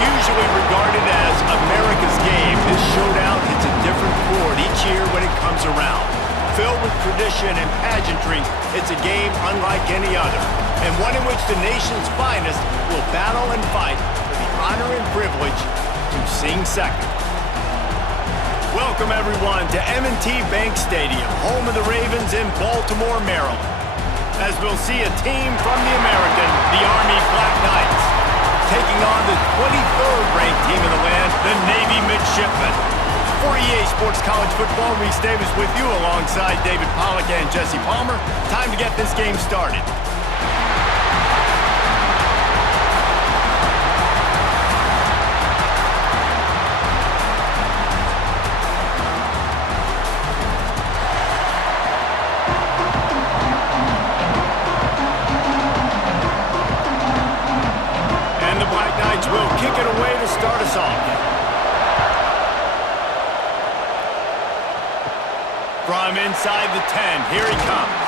usually regarded as America's game, this showdown hits a different chord each year when it comes around. Filled with tradition and pageantry, it's a game unlike any other, and one in which the nation's finest will battle and fight for the honor and privilege to sing second. Welcome, everyone, to M&T Bank Stadium, home of the Ravens in Baltimore, Maryland, as we'll see a team from the American, the Army Black Knights, taking on the 23rd ranked team in the land, the Navy Midshipmen. For EA Sports College Football, Reese Davis with you alongside David Pollack and Jesse Palmer. Time to get this game started. And the Black Knights will kick it away to start us off. From inside the 10, here he comes.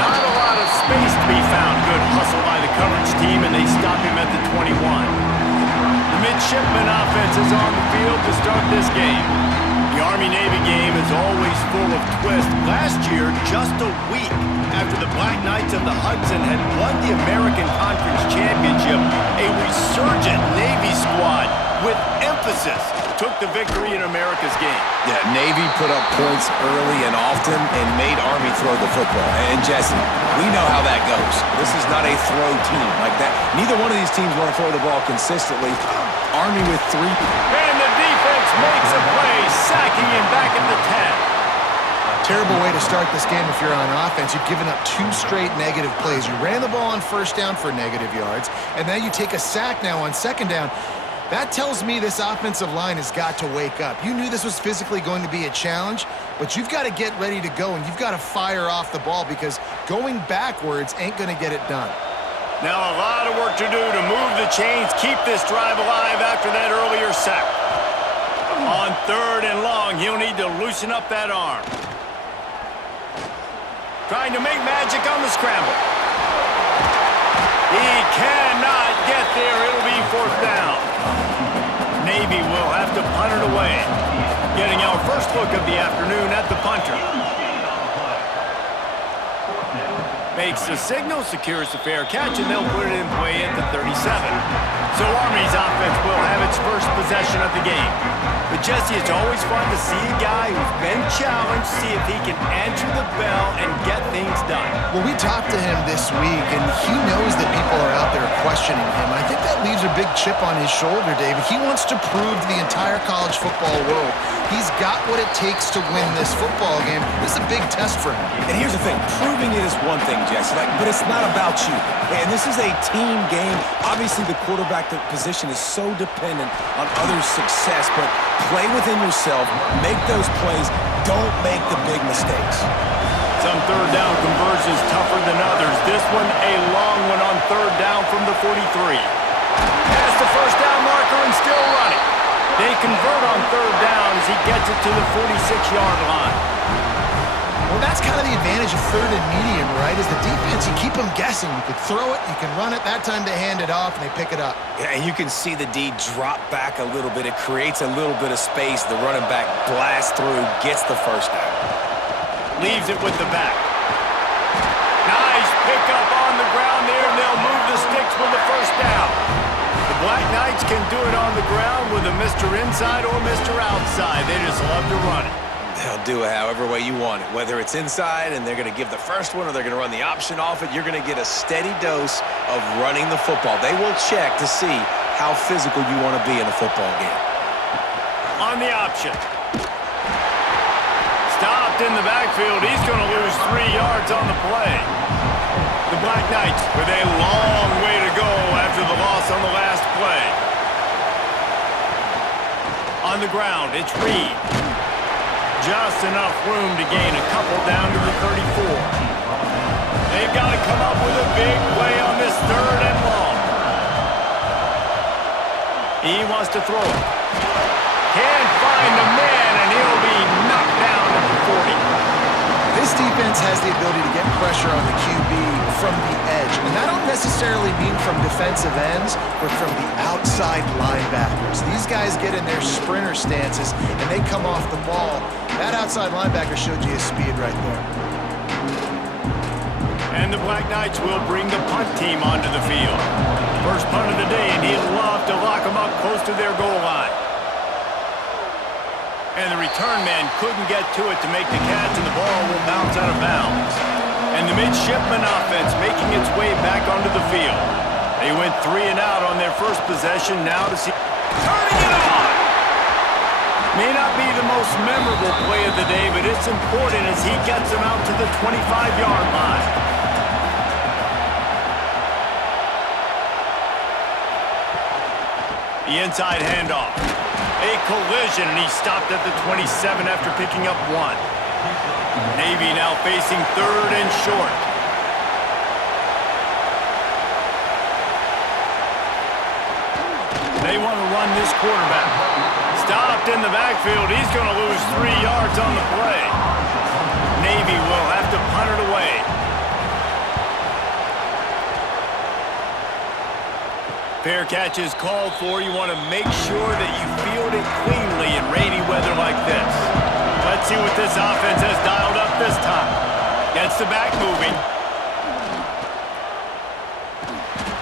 Not a lot of space to be found. Good hustle by the coverage team, and they stop him at the 21. The midshipman offense is on the field to start this game. The Army-Navy game is always full of twists. Last year, just a week after the Black Knights of the Hudson had won the American Conference Championship, a resurgent Navy squad with emphasis took the victory in America's game. Yeah, Navy put up points early and often and made Army throw the football. And Jesse, we know how that goes. This is not a throw team like that. Neither one of these teams want to throw the ball consistently. Army with 3. And the defense makes a play, sacking him back at the 10. Terrible way to start this game if you're on offense. You've given up 2 straight negative plays. You ran the ball on first down for negative yards, and now you take a sack now on second down. That tells me this offensive line has got to wake up. You knew this was physically going to be a challenge, but you've got to get ready to go, and you've got to fire off the ball because going backwards ain't going to get it done. Now a lot of work to do to move the chains, keep this drive alive after that earlier sack. On 3rd and long, he'll need to loosen up that arm. Trying to make magic on the scramble. He cannot get there. It'll be 4th down. Navy will have to punt it away. Getting our first look of the afternoon at the punter. Makes the signal, secures the fair catch, and they'll put it in play at the 37. So Army's offense will have its first possession of the game. But Jesse, it's always fun to see a guy who's been challenged, see if he can answer the bell and get things done. Well, we talked to him this week, and he knows that people are out there questioning him. I think that leaves a big chip on his shoulder, David. He wants to prove to the entire college football world he's got what it takes to win this football game. This is a big test for him. And here's the thing, proving it is one thing, Jesse, but it's not about you. And this is a team game. Obviously, the quarterback position is so dependent on others' success, but play within yourself, make those plays, don't make the big mistakes. Some 3rd down conversions tougher than others. This one, a long one on 3rd down from the 43. Past the first down marker and still running. They convert on 3rd down as he gets it to the 46-yard line. Well, that's kind of the advantage of 3rd and medium, right? Is the defense, you keep them guessing. You can throw it, you can run it. That time they hand it off and they pick it up. Yeah, and you can see the D drop back a little bit. It creates a little bit of space. The running back blasts through, gets the first down. Leaves it with the back. Nice pickup on the ground there, and they'll move the sticks with the first down. The Black Knights can do it on the ground with a Mr. Inside or Mr. Outside. They just love to run it. They'll do it however way you want it. Whether it's inside and they're going to give the first one or they're going to run the option off it, you're going to get a steady dose of running the football. They will check to see how physical you want to be in a football game. On the option. Stopped in the backfield. He's going to lose 3 yards on the play. The Black Knights with a long way to go after the loss on the last play. On the ground, it's Reed. Just enough room to gain a couple down to the 34. They've got to come up with a big play on this 3rd and long. He wants to throw it. Can't find a man, and he'll be knocked down at the 40. This This defense has the ability to get pressure on the QB from the edge. And I don't necessarily mean from defensive ends, but from the outside linebackers. These guys get in their sprinter stances, and they come off the ball. That outside linebacker showed you his speed right there. And the Black Knights will bring the punt team onto the field. First punt of the day, and he'd love to lock them up close to their goal line. And the return man couldn't get to it to make the catch, and the ball will bounce out of bounds. And the midshipman offense making its way back onto the field. They went 3 and out on their first possession. Now to see... Turning it on! May not be the most memorable play of the day, but it's important as he gets them out to the 25-yard line. The inside handoff. A collision, and he stopped at the 27 after picking up 1. Navy now facing 3rd and short. They want to run this quarterback. Stopped in the backfield. He's going to lose 3 yards on the play. Navy will have to punt it away. Fair catch is called for. You want to make sure that you field it cleanly in rainy weather like this. Let's see what this offense has dialed up this time. Gets the back moving.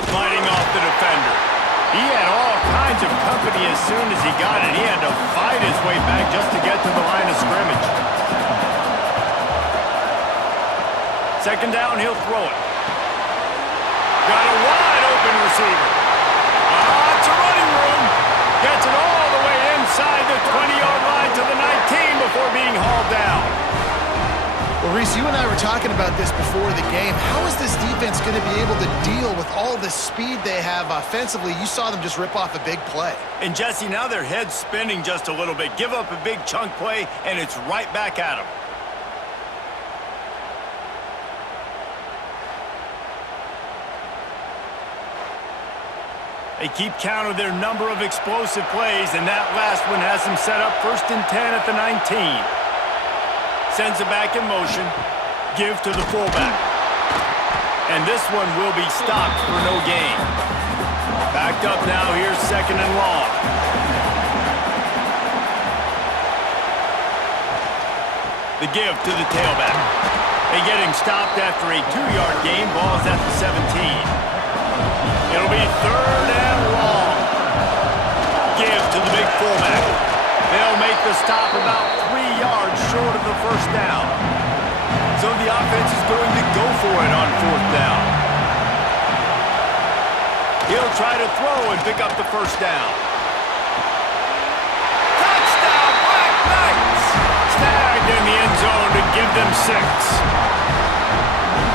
Fighting off the defender. He had all kinds of company as soon as he got it. He had to fight his way back just to get to the line of scrimmage. Second down, he'll throw it. Got a wide open receiver. Lots of running room. Gets it all the way inside the 20-yard line to the 19 before being hauled down. Well, Reese, you and I were talking about this before the game. How is this defense going to be able to deal with all the speed they have offensively? You saw them just rip off a big play. And Jesse, now their head's spinning just a little bit. Give up a big chunk play, and it's right back at them. They keep count of their number of explosive plays, and that last one has them set up 1st and 10 at the 19. Sends it back in motion. Give to the fullback. And this one will be stopped for no gain. Backed up now, here's 2nd and long. The give to the tailback. They get him stopped after a 2-yard gain. Ball's at the 17. It'll be 3rd and long. Give to the big fullback. They'll make the stop about 3 yards short of the 1st down. So the offense is going to go for it on 4th down. He'll try to throw and pick up the 1st down. Touchdown, Black Knights! Snagged in the end zone to give them 6.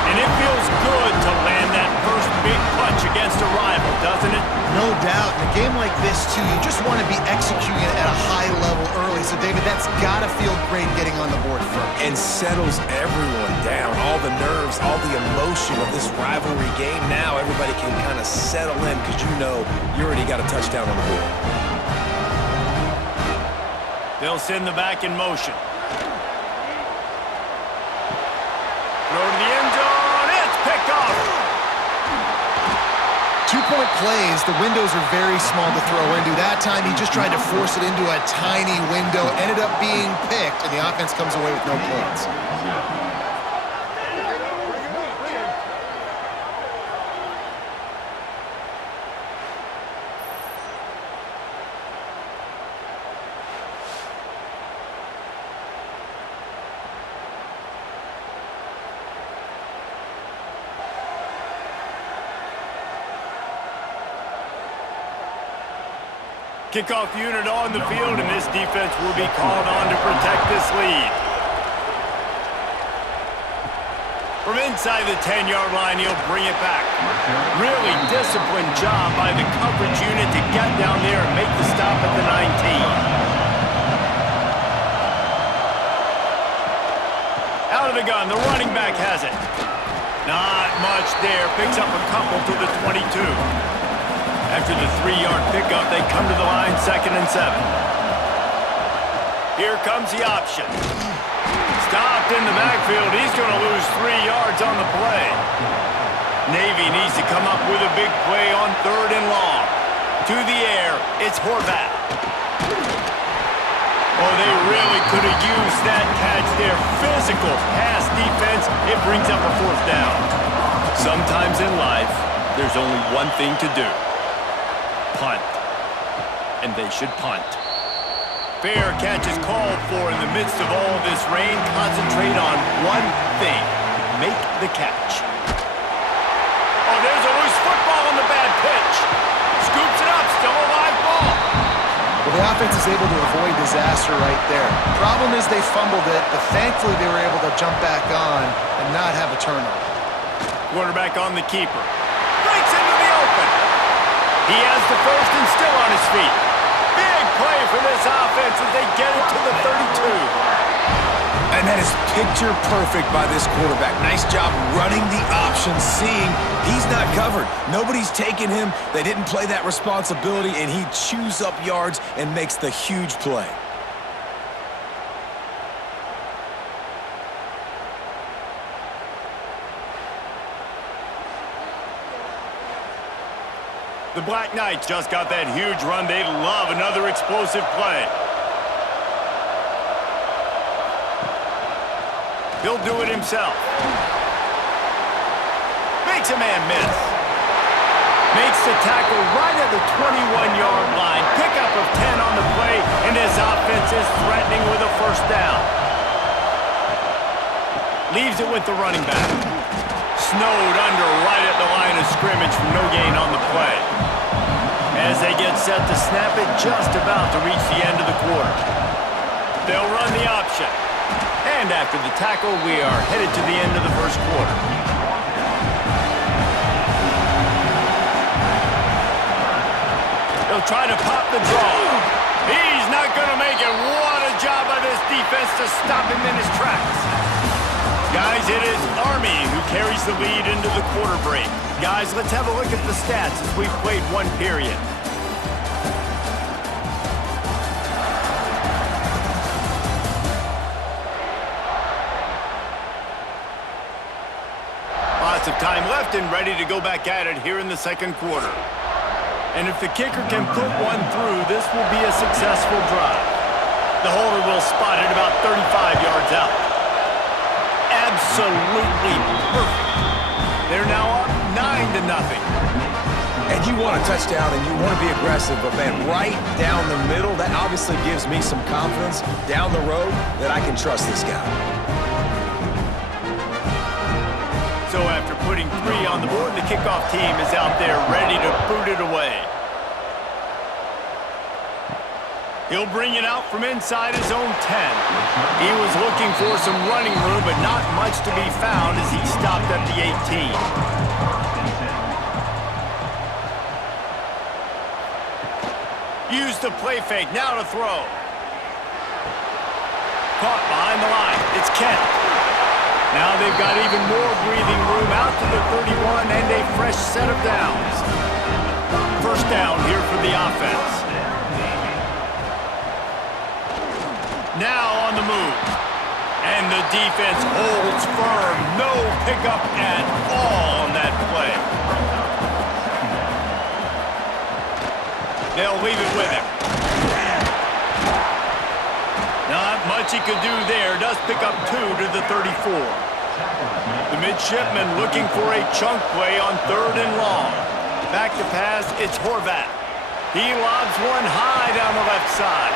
And it feels good to land that first big punch against a rival, doesn't it? No doubt. In a game like this, too, you just want to be executing it at a high level early. So, David, that's got to feel great getting on the board first. And settles everyone down. All the nerves, all the emotion of this rivalry game. Now everybody can kind of settle in because you know you already got a touchdown on the board. They'll send the back in motion. Throw to the end zone. It's picked off. 2-point plays, the windows are very small to throw into. That time, he just tried to force it into a tiny window. Ended up being picked, and the offense comes away with no points. Kickoff unit on the field, and this defense will be called on to protect this lead. From inside the 10-yard line, he'll bring it back. Really disciplined job by the coverage unit to get down there and make the stop at the 19. Out of the gun, the running back has it. Not much there, picks up a couple to the 22. After the 3-yard pickup, they come to the line, 2nd and 7. Here comes the option. Stopped in the backfield. He's going to lose 3 yards on the play. Navy needs to come up with a big play on 3rd and long. To the air, it's Horvath. Oh, they really could have used that catch there. Physical pass defense. It brings up a 4th down. Sometimes in life, there's only one thing to do. Punt. And they should punt. Fair catch is called for in the midst of all this rain. Concentrate on one thing. Make the catch. Oh, there's a loose football on the bad pitch. Scoops it up. Still a live ball. Well, the offense is able to avoid disaster right there. Problem is they fumbled it, but thankfully they were able to jump back on and not have a turnover. Quarterback on the keeper. Breaks into the open. He has the first and still on his feet. Big play for this offense as they get it to the 32. And that is picture perfect by this quarterback. Nice job running the option, seeing he's not covered. Nobody's taking him. They didn't play that responsibility, and he chews up yards and makes the huge play. The Black Knights just got that huge run. They'd love another explosive play. He'll do it himself. Makes a man miss. Makes the tackle right at the 21-yard line. Pickup of 10 on the play, and his offense is threatening with a 1st down. Leaves it with the running back. Snowed under right at the line of scrimmage for no gain on the play. As they get set to snap it, just about to reach the end of the quarter. They'll run the option. And after the tackle, we are headed to the end of the 1st quarter. They'll try to pop the draw. He's not going to make it. What a job by this defense to stop him in his tracks. Guys, it is Army who carries the lead into the quarter break. Guys, let's have a look at the stats as we've played 1 period. Lots of time left and ready to go back at it here in the 2nd quarter. And if the kicker can put one through, this will be a successful drive. The holder will spot it about 35 yards out. Absolutely perfect. They're now up 9-0. And you want a touchdown and you want to be aggressive, but man, right down the middle, that obviously gives me some confidence down the road that I can trust this guy. So after putting 3 on the board, the kickoff team is out there ready to boot it away. He'll bring it out from inside his own 10. He was looking for some running room, but not much to be found as he stopped at the 18. Use the play fake, now to throw. Caught behind the line, it's Kent. Now they've got even more breathing room out to the 31 and a fresh set of downs. 1st down here for the offense. Now on the move. And the defense holds firm. No pickup at all on that play. They'll leave it with him. Not much he could do there. Does pick up 2 to the 34. The midshipman looking for a chunk play on 3rd and long. Back to pass, it's Horvath. He lobs one high down the left side.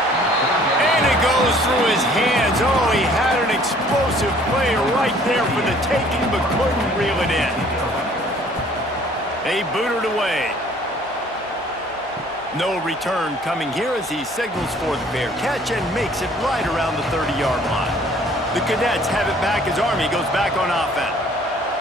And it goes through his hands. Oh, he had an explosive play right there for the taking, but couldn't reel it in. They booted away. No return coming here as he signals for the fair catch and makes it right around the 30-yard line. The Cadets have it back as Army goes back on offense.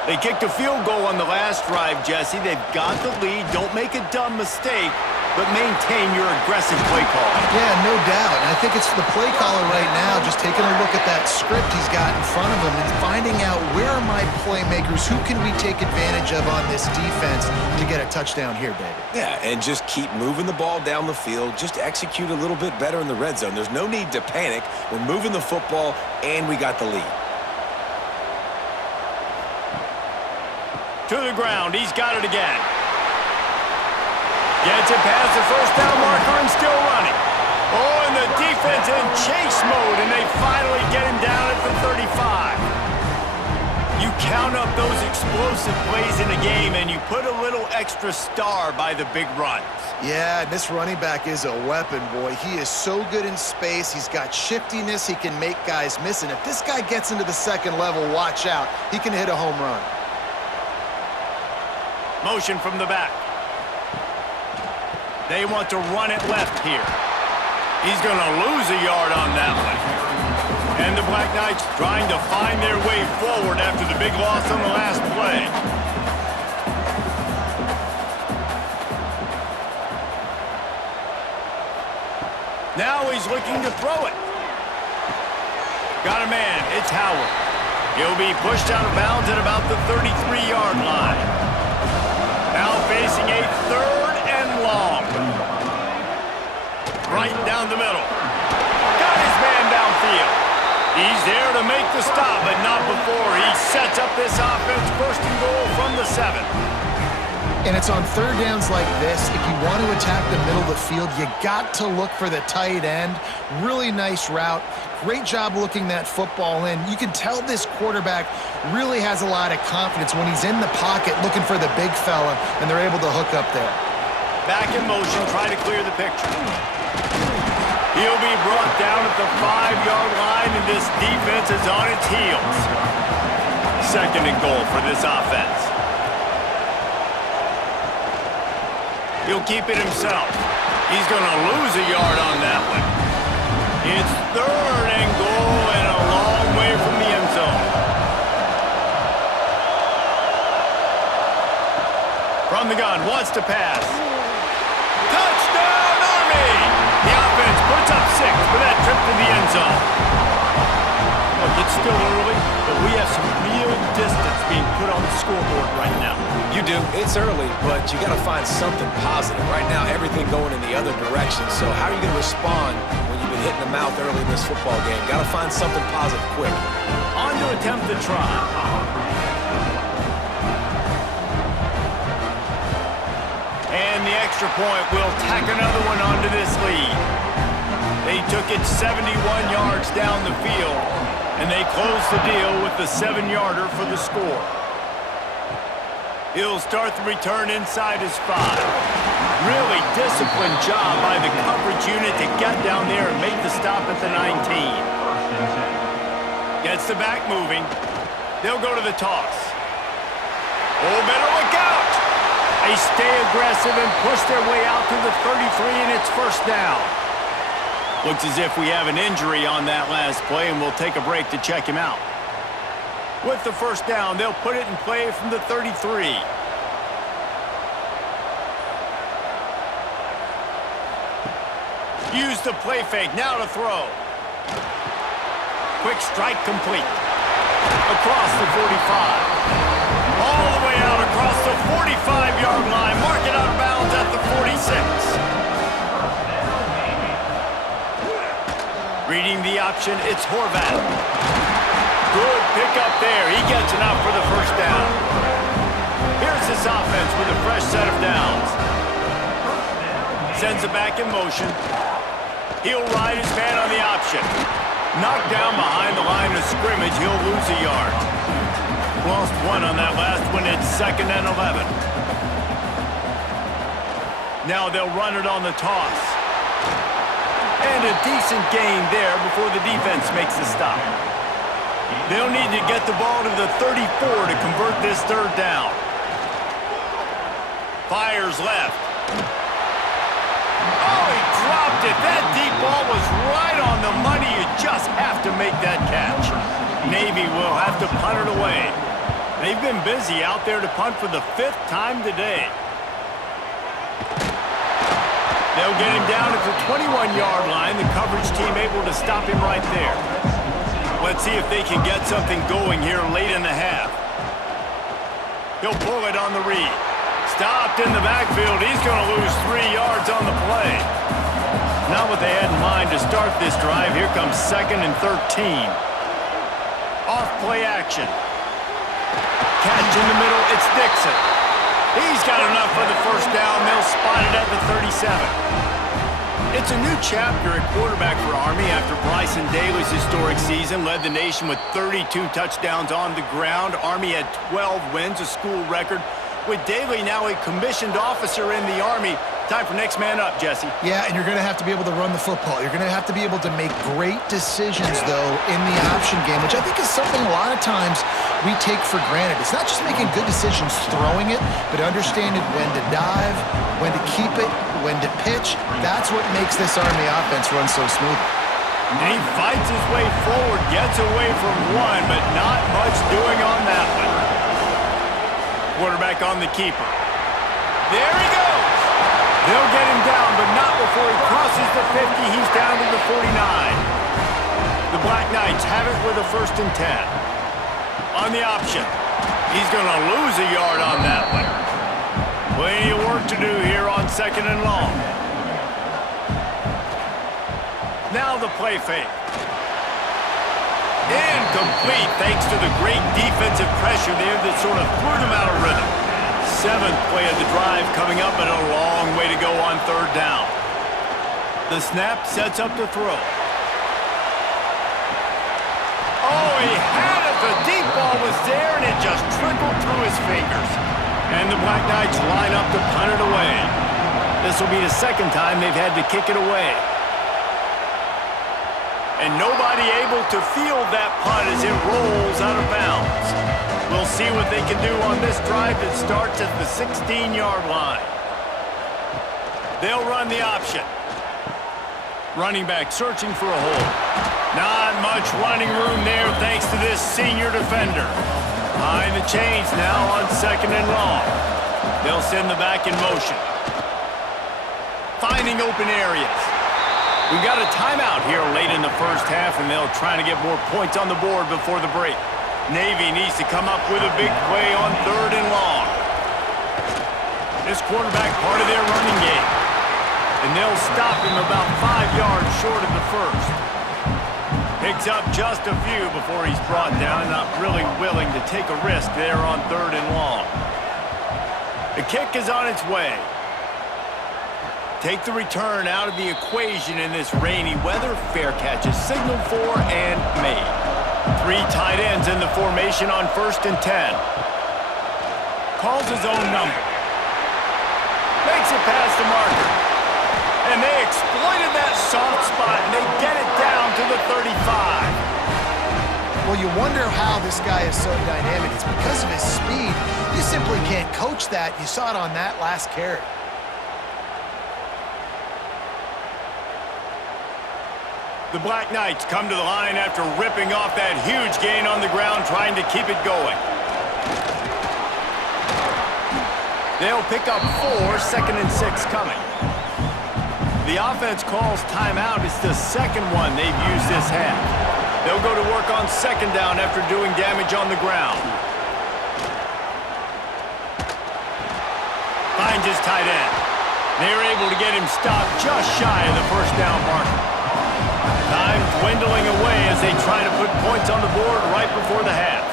They kicked a field goal on the last drive, Jesse. They've got the lead. Don't make a dumb mistake. but maintain your aggressive play call. Yeah, no doubt. And I think it's the play caller right now just taking a look at that script he's got in front of him and finding out where are my playmakers, who can we take advantage of on this defense to get a touchdown here, baby. Yeah, and just keep moving the ball down the field. Just execute a little bit better in the red zone. There's no need to panic. We're moving the football, and we got the lead. To the ground. He's got it again. Gets it past the first down marker and still running. Oh, and the defense in chase mode, and they finally get him down at the 35. You count up those explosive plays in a game, and you put a little extra star by the big runs. Yeah, this running back is a weapon, boy. He is so good in space. He's got shiftiness. He can make guys miss. And if this guy gets into the second level, watch out. He can hit a home run. Motion from the back. They want to run it left here. He's going to lose a yard on that one. And the Black Knights trying to find their way forward after the big loss on the last play. Now he's looking to throw it. Got a man. It's Howard. He'll be pushed out of bounds at about the 33-yard line. Now facing a third and long. Right down the middle. Got his man downfield. He's there to make the stop, but not before he sets up this offense first and goal from the 7. And it's on third downs like this. If you want to attack the middle of the field, you got to look for the tight end. Really nice route. Great job looking that football in. You can tell this quarterback really has a lot of confidence when he's in the pocket looking for the big fella, and they're able to hook up there. Back in motion, trying to clear the picture. He'll be brought down at the 5-yard line, and this defense is on its heels. Second and goal for this offense. He'll keep it himself. He's going to lose a yard on that one. It's third and goal and a long way from the end zone. From the gun, wants to pass. Touchdown, Army! The offense puts up 6 for that trip to the end zone. Look, it's still early, but we have some real distance being put on the scoreboard right now. You do. It's early, but you got to find something positive. Right now, everything going in the other direction. So how are you going to respond when you've been hitting the mouth early in this football game? Got to find something positive quick. On to attempt the try. And the extra point will tack another one onto this lead. They took it 71 yards down the field, and they closed the deal with the 7-yarder for the score. He'll start the return inside his 5. Really disciplined job by the coverage unit to get down there and make the stop at the 19. Gets the back moving. They'll go to the toss. Oh, better look out! They stay aggressive and push their way out to the 33, and it's first down. Looks as if we have an injury on that last play, and we'll take a break to check him out. With the first down, they'll put it in play from the 33. Use the play fake, now to throw. Quick strike complete. Across the 45. All the way out across the 45-yard line. Mark it out of bounds at the 46. Reading the option, it's Horvath. Good pickup there. He gets enough for the first down. Here's this offense with a fresh set of downs. Sends it back in motion. He'll ride his man on the option. Knocked down behind the line of scrimmage, he'll lose a yard. Lost 1 on that last one. It's 2nd and 11. Now they'll run it on the toss. And a decent gain there before the defense makes the stop. They'll need to get the ball to the 34 to convert this third down. Fires left. Oh, he dropped it. That deep ball was right on the money. You just have to make that catch. Navy will have to punt it away. They've been busy out there to punt for the 5th time today. They'll get him down at the 21-yard line. The coverage team able to stop him right there. Let's see if they can get something going here late in the half. He'll pull it on the read. Stopped in the backfield. He's going to lose 3 yards on the play. Not what they had in mind to start this drive. Here comes 2nd and 13. Off play action. Catch in the middle. It's Dixon. He's got enough for the first down. They'll spot it at the 37. It's a new chapter at quarterback for Army after Bryson Daly's historic season led the nation with 32 touchdowns on the ground. Army had 12 wins, a school record. With Daly now a commissioned officer in the Army, time for next man up, Jesse. Yeah, and you're going to have to be able to run the football. You're going to have to be able to make great decisions, though, in the option game, which I think is something a lot of times we take for granted. It's not just making good decisions throwing it, but understanding when to dive, when to keep it, when to pitch. That's what makes this Army offense run so smooth. And he fights his way forward, gets away from one, but not much doing on that one. Quarterback on the keeper. There he goes. They'll get him down, but not before he crosses the 50. He's down to the 49. The Black Knights have it with a 1st and 10. On the option. He's going to lose a yard on that one. Plenty of work to do here on 2nd and long. Now the play fake. Incomplete thanks to the great defensive pressure there that sort of threw them out of rhythm. 7th play of the drive coming up, but a long way to go on 3rd down. The snap sets up the throw. Oh, he had it. The deep ball was there, and it just trickled through his fingers. And the Black Knights line up to punt it away. This will be the 2nd time they've had to kick it away. And nobody able to field that punt as it rolls out of bounds. We'll see what they can do on this drive that starts at the 16-yard line. They'll run the option. Running back searching for a hole. Not much running room there thanks to this senior defender. Behind the chains now on 2nd and long. They'll send the back in motion. Finding open areas. We've got a timeout here late in the first half, and they'll try to get more points on the board before the break. Navy needs to come up with a big play on 3rd and long. This quarterback part of their running game. And they'll stop him about 5 yards short of the 1st. Picks up just a few before he's brought down, not really willing to take a risk there on 3rd and long. The kick is on its way. Take the return out of the equation in this rainy weather. Fair catch is signaled for and made. 3 tight ends in the formation on 1st and 10. Calls his own number. Makes it past the marker. And they exploited that soft spot, and they get it down to the 35. Well, you wonder how this guy is so dynamic. It's because of his speed. You simply can't coach that. You saw it on that last carry. The Black Knights come to the line after ripping off that huge gain on the ground, trying to keep it going. They'll pick up 4, 2nd and 6 coming. The offense calls timeout. It's the 2nd one they've used this half. They'll go to work on 2nd down after doing damage on the ground. Finds his tight end. They're able to get him stopped just shy of the 1st down marker. Time dwindling away as they try to put points on the board right before the half.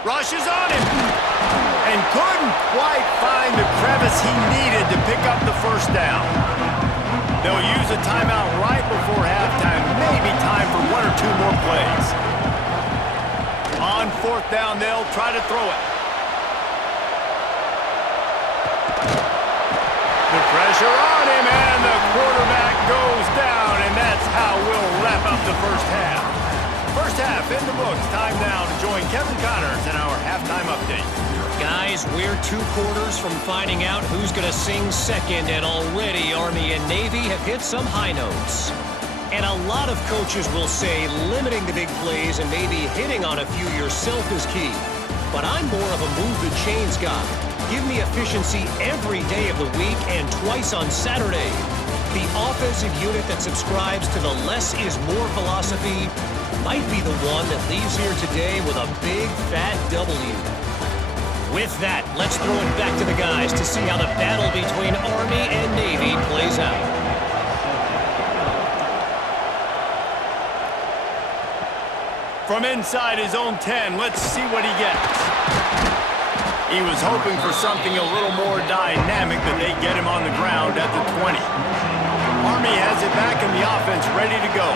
Rushes on him. And couldn't quite find the crevice he needed to pick up the 1st down. They'll use a timeout right before halftime. Maybe time for 1 or 2 more plays. On 4th down, they'll try to throw it. The pressure on him, and the quarterback goes down, and that's how we'll wrap up the first half. First half in the books. Time now to join Kevin Connors in our halftime update. Guys, we're 2 quarters from finding out who's going to sing second, and already Army and Navy have hit some high notes. And a lot of coaches will say limiting the big plays and maybe hitting on a few yourself is key. But I'm more of a move the chains guy. Give me efficiency every day of the week and twice on Saturday. The offensive unit that subscribes to the less is more philosophy might be the one that leaves here today with a big, fat W. With that, let's throw it back to the guys to see how the battle between Army and Navy plays out. From inside his own 10, let's see what he gets. He was hoping for something a little more dynamic, but they get him on the ground at the 20. Army has it back in the offense, ready to go.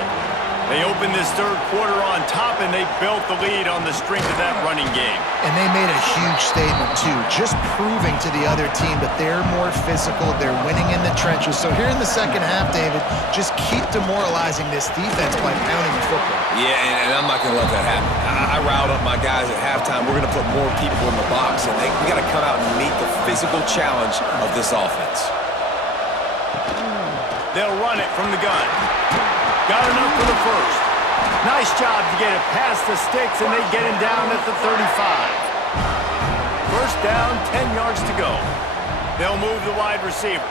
They opened this third quarter on top, and they built the lead on the strength of that running game. And they made a huge statement, too, just proving to the other team that they're more physical, they're winning in the trenches. So here in the second half, David, just keep demoralizing this defense by pounding the football. Yeah, and I'm not going to let that happen. I riled up my guys at halftime. We're going to put more people in the box, and we got to come out and meet the physical challenge of this offense. They'll run it from the gun. Got enough for the first. Nice job to get it past the sticks, and they get him down at the 35. First down, 10 yards to go. They'll move the wide receiver.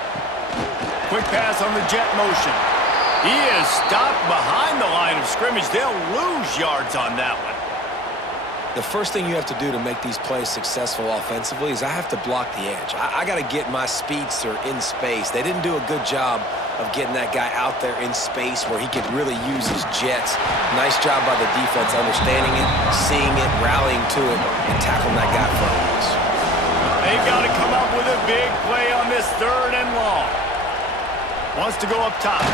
Quick pass on the jet motion. He is stopped behind the line of scrimmage. They'll lose yards on that one. The first thing you have to do to make these plays successful offensively is I have to block the edge. I got to get my speedster in space. They didn't do a good job of getting that guy out there in space where he could really use his jets. Nice job by the defense understanding it, seeing it, rallying to it, and tackling that guy for us. They've got to come up with a big play on this third and long. Wants to go up top.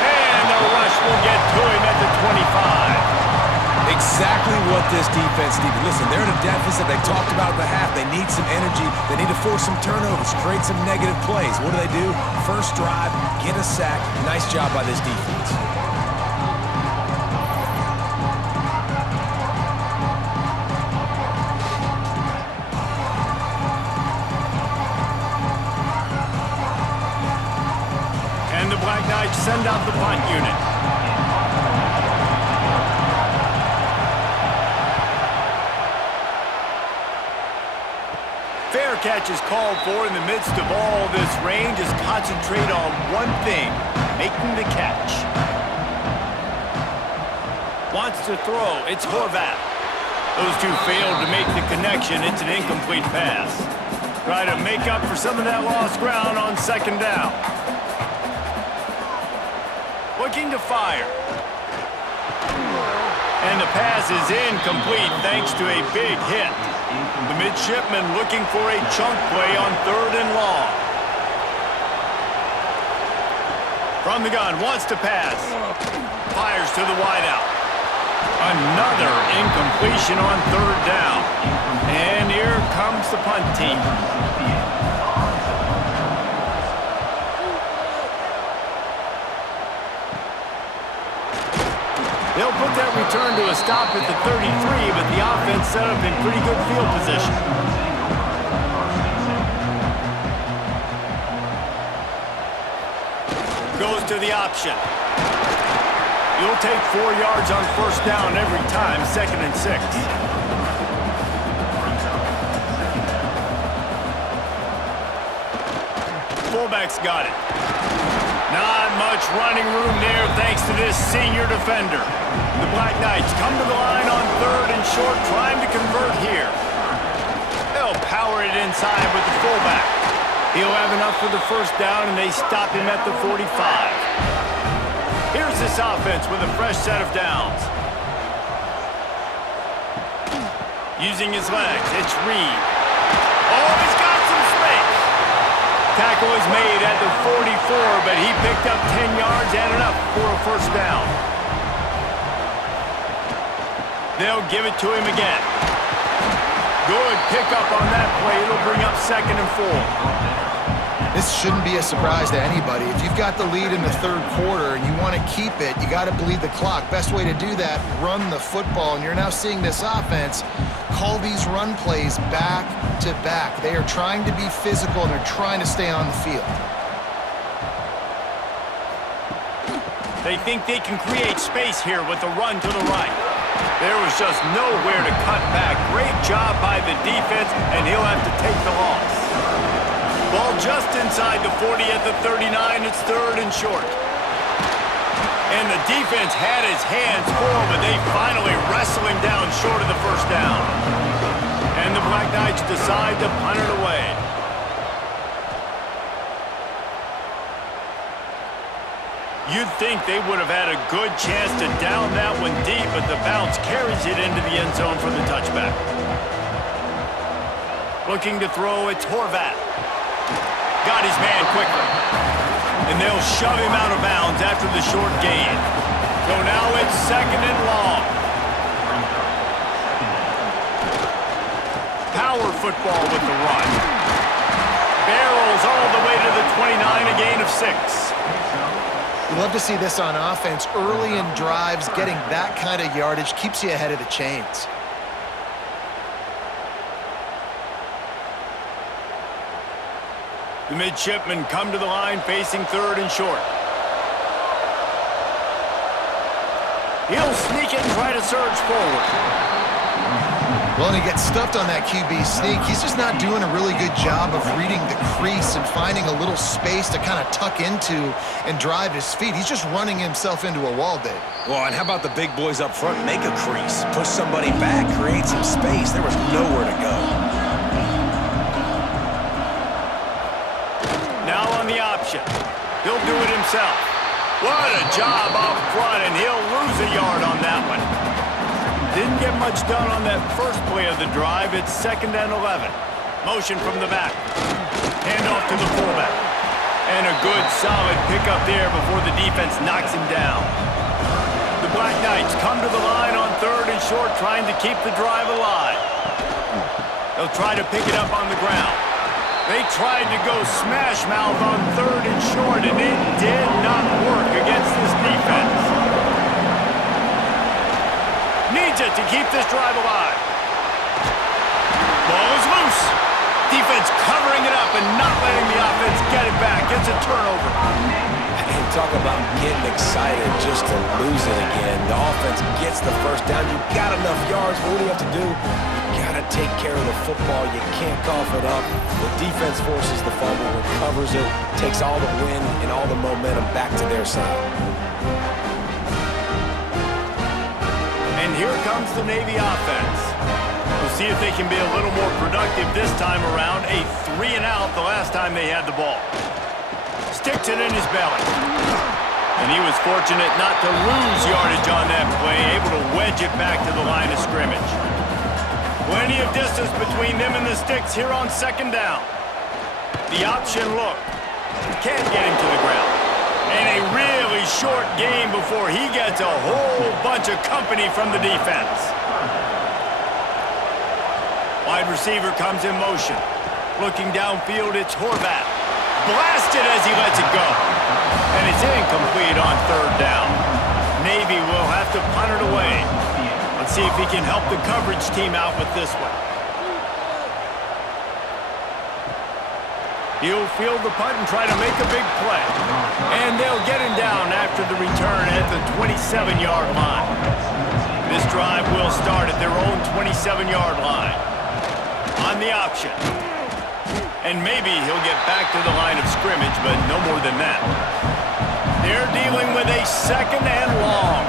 And the rush will get to him at the 25. Exactly what this defense needed. Listen, they're in a deficit. They talked about at the half. They need some energy. They need to force some turnovers, create some negative plays. What do? First drive, get a sack. Nice job by this defense. And the Black Knights send out the punt unit. Fair catch is called for in the midst of all this rain. Just concentrate on one thing, making the catch. Wants to throw. It's Horvath. Those two failed to make the connection. It's an incomplete pass. Try to make up for some of that lost ground on second down. Looking to fire. And the pass is incomplete thanks to a big hit. The midshipman looking for a chunk play on third and long. From the gun, wants to pass. Fires to the wideout. Another incompletion on third down. And here comes the punt team. They'll put that return to a stop at the 33, but the offense set up in pretty good field position. Goes to the option. You'll take 4 yards on first down every time, 2nd and 6. Fullback's got it. Not much running room there thanks to this senior defender. The Black Knights come to the line on third and short, trying to convert here. They'll power it inside with the fullback. He'll have enough for the first down, and they stop him at the 45. Here's this offense with a fresh set of downs. Using his legs, it's Reed. Oh, he's got some space. Tackle is made at the 44, but he picked up 10 yards and enough for a first down. They'll give it to him again. Good pickup on that play. It'll bring up 2nd and 4. This shouldn't be a surprise to anybody. If you've got the lead in the third quarter and you want to keep it, you got to bleed the clock. Best way to do that, run the football. And you're now seeing this offense call these run plays back to back. They are trying to be physical, and they're trying to stay on the field. They think they can create space here with a run to the right. There was just nowhere to cut back. Great job by the defense, and he'll have to take the loss. Ball just inside the 40 at the 39. It's 3rd and short. And the defense had his hands full, but they finally wrestle him down short of the first down. And the Black Knights decide to punt it away. You'd think they would have had a good chance to down that one deep, but the bounce carries it into the end zone for the touchback. Looking to throw, it's Horvath. Got his man quickly. And they'll shove him out of bounds after the short gain. So now it's 2nd and long. Power football with the run. Barrels all the way to the 29, a gain of 6. You love to see this on offense. Early in drives, getting that kind of yardage keeps you ahead of the chains. The midshipmen come to the line facing 3rd and short. He'll sneak it and try to surge forward. Well, and he gets stuffed on that QB sneak. He's just not doing a really good job of reading the crease and finding a little space to kind of tuck into and drive his feet. He's just running himself into a wall, Dave. Well, and how about the big boys up front? Make a crease. Push somebody back. Create some space. There was nowhere to go. Now on the option. He'll do it himself. What a job up front, and he'll lose a yard on that one. Didn't get much done on that first play of the drive. It's 2nd and 11. Motion from the back. Hand off to the fullback. And a good, solid pickup there before the defense knocks him down. The Black Knights come to the line on 3rd and short, trying to keep the drive alive. They'll try to pick it up on the ground. They tried to go smash mouth on 3rd and short, and it did not work against this defense. Needs it to keep this drive alive. Ball is loose. Defense covering it up and not letting the offense get it back. It's a turnover. And talk about getting excited just to lose it again. The offense gets the first down. You got enough yards. What do you have to do? You got to take care of the football. You can't cough it up. The defense forces the fumble, recovers it, takes all the wind and all the momentum back to their side. And here comes the Navy offense. We'll see if they can be a little more productive this time around. A 3-and-out the last time they had the ball. Sticks it in his belly. And he was fortunate not to lose yardage on that play, able to wedge it back to the line of scrimmage. Plenty of distance between them and the sticks here on 2nd down. The option look. Can't get him to the ground. And a really short game before he gets a whole bunch of company from the defense. Wide receiver comes in motion. Looking downfield, it's Horvath. Blasted as he lets it go. And it's incomplete on 3rd down. Navy will have to punt it away. Let's see if he can help the coverage team out with this one. He'll field the punt and try to make a big play. And they'll get him down after the return at the 27-yard line. This drive will start at their own 27-yard line. On the option. And maybe he'll get back to the line of scrimmage, but no more than that. They're dealing with a 2nd and long.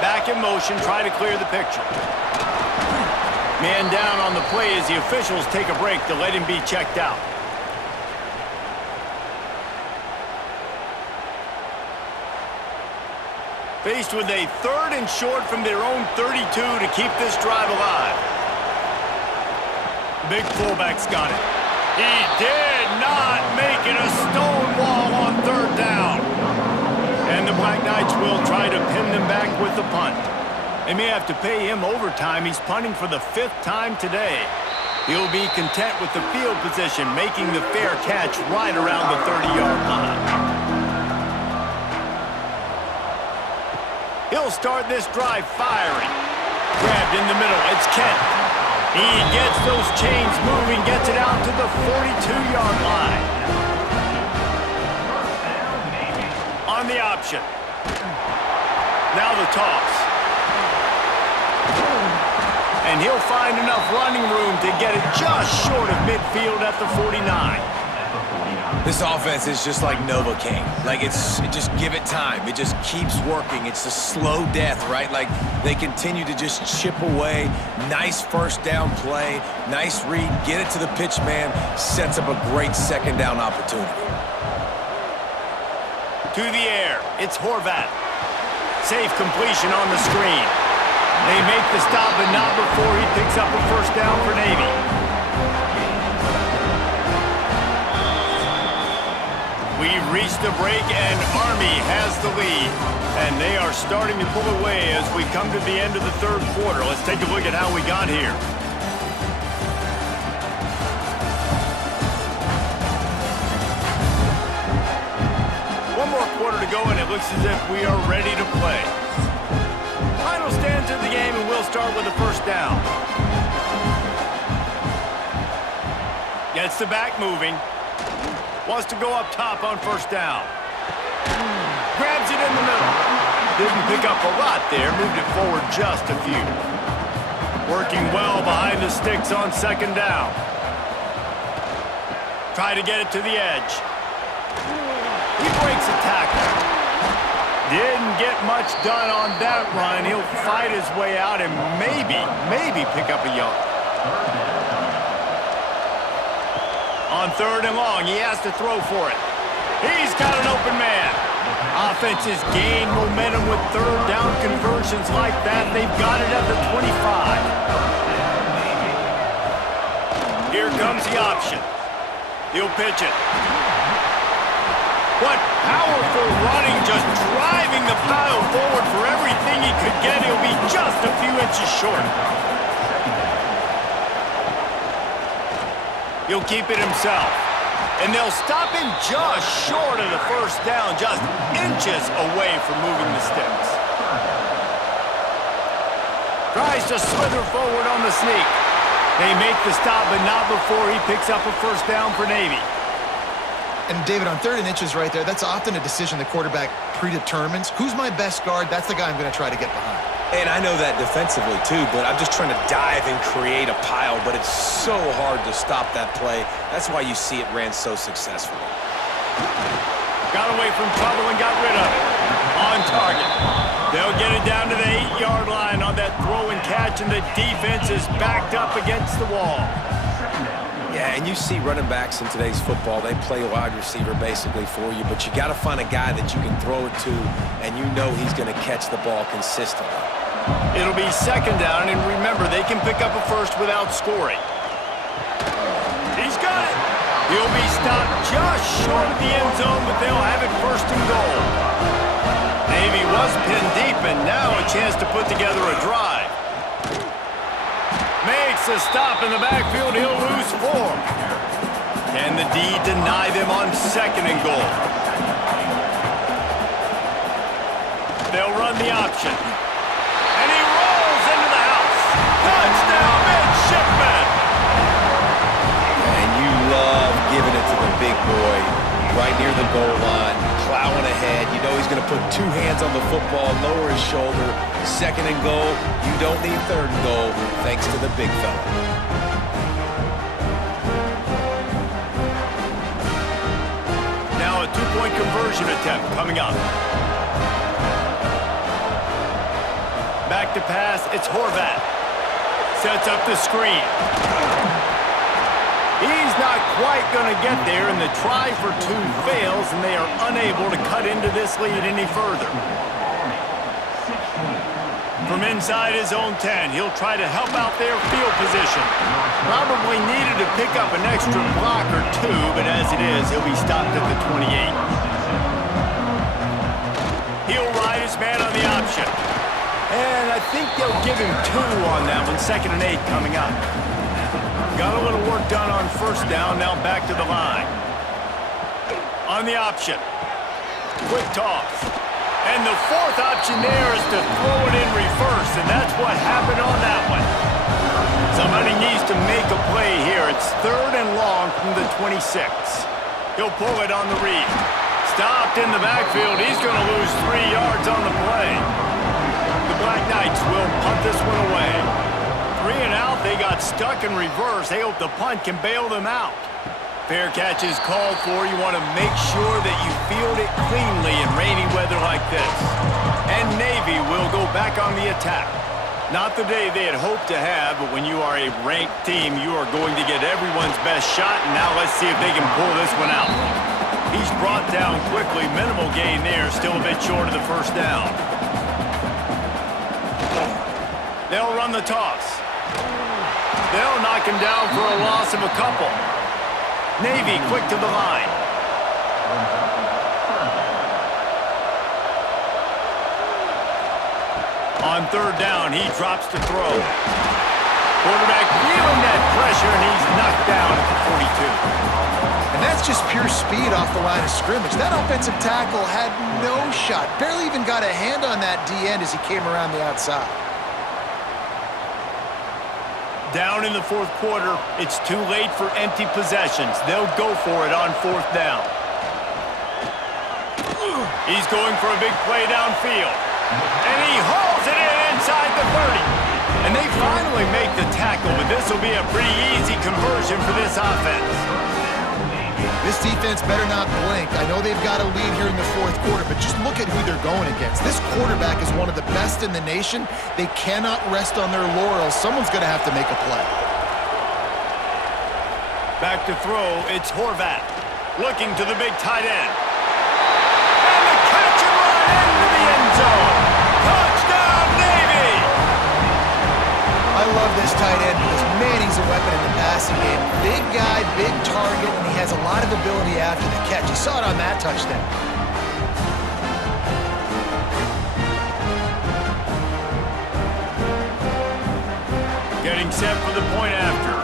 Back in motion, try to clear the picture. Man down on the play as the officials take a break to let him be checked out. Faced with a 3rd and short from their own 32 to keep this drive alive. Big fullback's got it. He did not make it a stone wall on 3rd down. And the Black Knights will try to pin them back with the punt. They may have to pay him overtime. He's punting for the 5th time today. He'll be content with the field position, making the fair catch right around the 30-yard line. He'll start this drive firing. Grabbed in the middle, it's Kent. He gets those chains moving, gets it out to the 42-yard line. On the option. Now the toss. And he'll find enough running room to get it just short of midfield at the 49. This offense is just like Novocaine. Like, it just give it time. It just keeps working. It's a slow death, right? Like, they continue to just chip away. Nice first down play. Nice read. Get it to the pitch man. Sets up a great second down opportunity. To the air. It's Horvat. Safe completion on the screen. They make the stop, but not before he picks up a first down for Navy. We've reached the break, and Army has the lead. And they are starting to pull away as we come to the end of the third quarter. Let's take a look at how we got here. One more quarter to go, and it looks as if we are ready to play. Final stands of the game, and we'll start with a first down. Gets the back moving. Wants to go up top on first down. Grabs it in the middle. Didn't pick up a lot there. Moved it forward just a few. Working well behind the sticks on second down. Try to get it to the edge. He breaks a tackle. Didn't get much done on that run. He'll fight his way out and maybe pick up a yard. On third and long, he has to throw for it. He's got an open man. Offenses gain momentum with third down conversions like that. They've got it at the 25. Here comes the option. He'll pitch it. What powerful running, just driving the pile forward for everything he could get. He'll be just a few inches short. He'll keep it himself. And they'll stop him just short of the first down, just inches away from moving the sticks. Tries to slither forward on the sneak. They make the stop, but not before he picks up a first down for Navy. And David, on third and inches right there, that's often a decision the quarterback predetermines. Who's my best guard? That's the guy I'm going to try to get behind. And I know that defensively, too, but I'm just trying to dive and create a pile, but it's so hard to stop that play. That's why you see it ran so successfully. Got away from trouble and got rid of it. On target. They'll get it down to the 8-yard line on that throw and catch, and the defense is backed up against the wall. Yeah, and you see running backs in today's football, they play wide receiver basically for you, but you got to find a guy that you can throw it to, and you know he's going to catch the ball consistently. It'll be second down, and remember, they can pick up a first without scoring. He's got it. He'll be stopped just short of the end zone, but they'll have it first and goal. Navy was pinned deep, and now a chance to put together a drive. Makes a stop in the backfield. He'll lose 4. Can the D deny them on second and goal? They'll run the option. And he rolls into the house. Touchdown, Midshipman! And you love giving it to the big boy right near the goal line, plowing ahead. You know he's going to put 2 hands on the football, lower his shoulder. Second and goal. You don't need third and goal, thanks to the big fella. Now a 2-point conversion attempt coming up. Back to pass, it's Horvat. Sets up the screen. He's not quite going to get there, and the try for 2 fails, and they are unable to cut into this lead any further. From inside his own 10, he'll try to help out their field position. Probably needed to pick up an extra block or 2, but as it is, he'll be stopped at the 28. He'll ride his man on the option. And I think they'll give him 2 on that one, second and 8 coming up. Got a little work done on first down, now back to the line. On the option. Quick toss. And the 4th option there is to throw it in reverse, and that's what happened on that one. Somebody needs to make a play here. It's third and long from the 26. He'll pull it on the read. Stopped in the backfield. He's going to lose 3 yards on the play. Black Knights will punt this one away. 3 and out, they got stuck in reverse. They hope the punt can bail them out. Fair catch is called for. You want to make sure that you field it cleanly in rainy weather like this. And Navy will go back on the attack. Not the day they had hoped to have, but when you are a ranked team, you are going to get everyone's best shot, and now let's see if they can pull this one out. He's brought down quickly. Minimal gain there, still a bit short of the first down. They'll run the toss. They'll knock him down for a loss of a couple. Navy quick to the line. On third down, he drops to throw. Quarterback feeling that pressure, and he's knocked down at the 42. And that's just pure speed off the line of scrimmage. That offensive tackle had no shot. Barely even got a hand on that D-end as he came around the outside. Down in the fourth quarter, it's too late for empty possessions. They'll go for it on fourth down. He's going for a big play downfield. And he hauls it in inside the 30. And they finally make the tackle, but this will be a pretty easy conversion for this offense. This defense better not blink. I know they've got a lead here in the fourth quarter, but just look at who they're going against. This quarterback is one of the best in the nation. They cannot rest on their laurels. Someone's going to have to make a play. Back to throw, it's Horvat. Looking to the big tight end. And the catch and run into the end zone. Touchdown, Navy! I love this tight end because, man, he's a weapon in the passing game. Big guy, big target, and he has a lot of ability after the catch. You saw it on that touchdown. Getting set for the point after.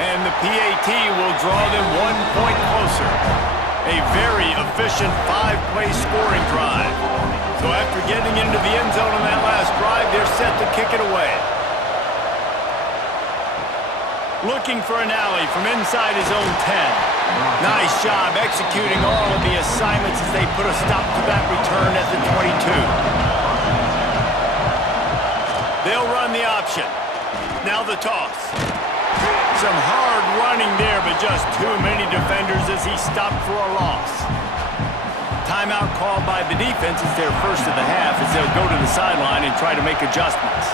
And the PAT will draw them 1 point closer. A very efficient 5-play scoring drive. So after getting into the end zone on that last drive, they're set to kick it away. Looking for an alley from inside his own 10. Nice job executing all of the assignments as they put a stop to that return at the 22. They'll run the option. Now the toss. Some hard running there, but just too many defenders as he stopped for a loss. Timeout called by the defense is their first of the half as they'll go to the sideline and try to make adjustments.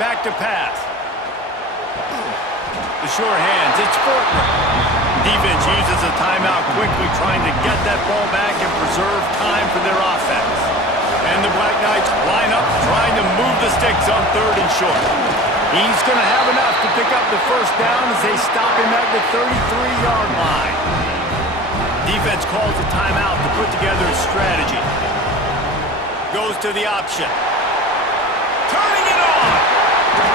Back to pass. The sure hands, it's Fortner. Defense uses a timeout quickly, trying to get that ball back and preserve time for their offense. And the Black Knights line up, trying to move the sticks on third and short. He's going to have enough to pick up the first down as they stop him at the 33-yard line. Defense calls a timeout to put together a strategy. Goes to the option. Turning it on!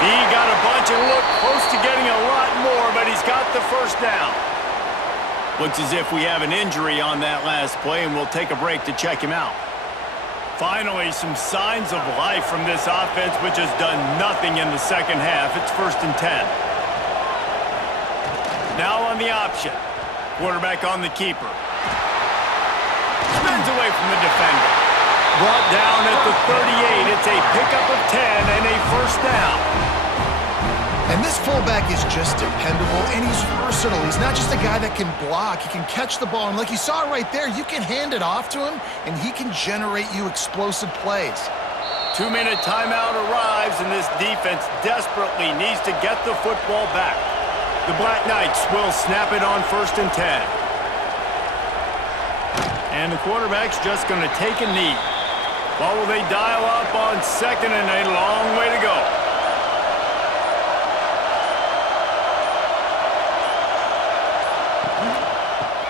He got a bunch and looked close to getting a lot more, but he's got the first down. Looks as if we have an injury on that last play, and we'll take a break to check him out. Finally, some signs of life from this offense, which has done nothing in the second half. It's 1st and 10. Now on the option. Quarterback on the keeper. Spins away from the defender. Brought down at the 38. It's a pickup of 10 and a first down. And this fullback is just dependable, and he's versatile. He's not just a guy that can block. He can catch the ball, and like you saw right there, you can hand it off to him, and he can generate you explosive plays. 2-minute timeout arrives, and this defense desperately needs to get the football back. The Black Knights will snap it on 1st and 10. And the quarterback's just going to take a knee. What will they dial up on 2nd and a long way to go?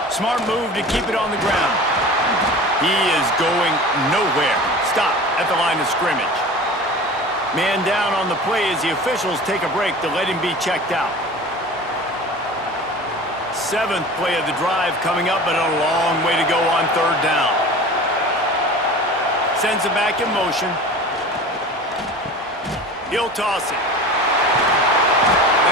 Smart move to keep it on the ground. He is going nowhere. Stop at the line of scrimmage. Man down on the play as the officials take a break to let him be checked out. 7th play of the drive coming up, but a long way to go on 3rd down. Sends it back in motion. He'll toss it.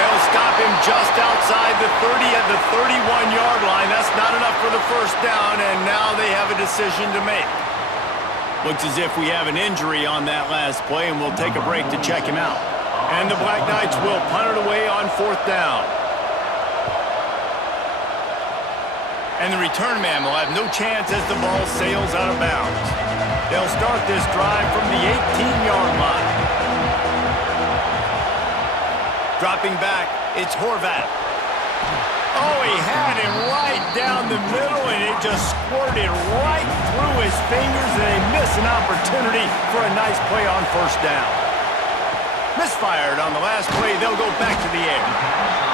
They'll stop him just outside the 30 at the 31-yard line. That's not enough for the first down, and now they have a decision to make. Looks as if we have an injury on that last play, and we'll take a break to check him out. And the Black Knights will punt it away on 4th down. And the return man will have no chance as the ball sails out of bounds. They'll start this drive from the 18-yard line. Dropping back, it's Horvath. Oh, he had him right down the middle, and it just squirted right through his fingers, and they miss an opportunity for a nice play on 1st down. Misfired on the last play. They'll go back to the air.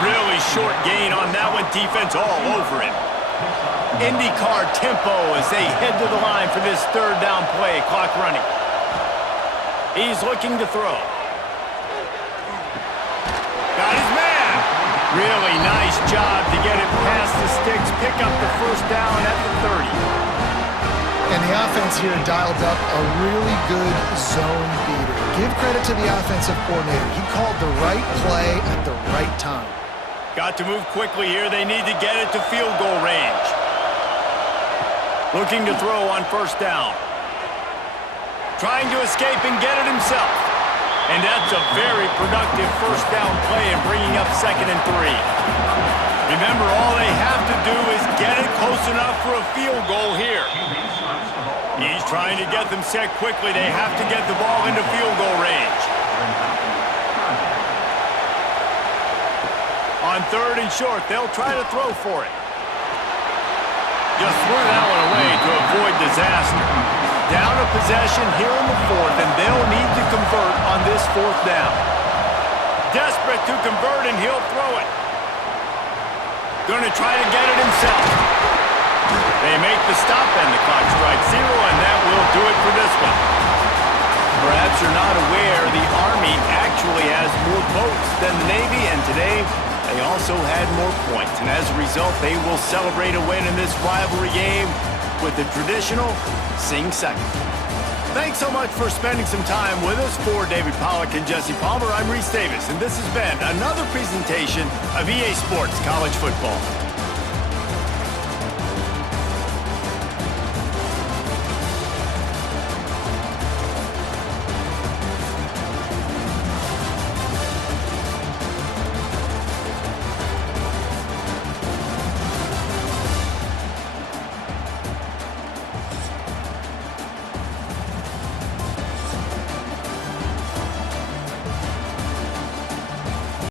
Really short gain on that one. Defense all over him. IndyCar tempo as they head to the line for this 3rd down play. Clock running. He's looking to throw. Got his man. Really nice job to get it past the sticks. Pick up the 1st down at the 30. And the offense here dialed up a really good zone beater. Give credit to the offensive coordinator. He called the right play at the right time. Got to move quickly here. They need to get it to field goal range. Looking to throw on 1st down. Trying to escape and get it himself. And that's a very productive 1st down play and bringing up 2nd and 3. Remember, all they have to do is get it close enough for a field goal here. He's trying to get them set quickly. They have to get the ball into field goal range. On 3rd and short, they'll try to throw for it. Just threw that one away to avoid disaster. Down a possession here in the 4th, and they'll need to convert on this 4th down. Desperate to convert, and he'll throw it. Going to try to get it himself. They make the stop, and the clock strikes 0, and that will do it for this one. Perhaps you're not aware, the Army actually has more boats than the Navy, and today they also had more points. And as a result, they will celebrate a win in this rivalry game with the traditional Sing Second. Thanks so much for spending some time with us. For David Pollack and Jesse Palmer, I'm Reese Davis, and this has been another presentation of EA Sports College Football.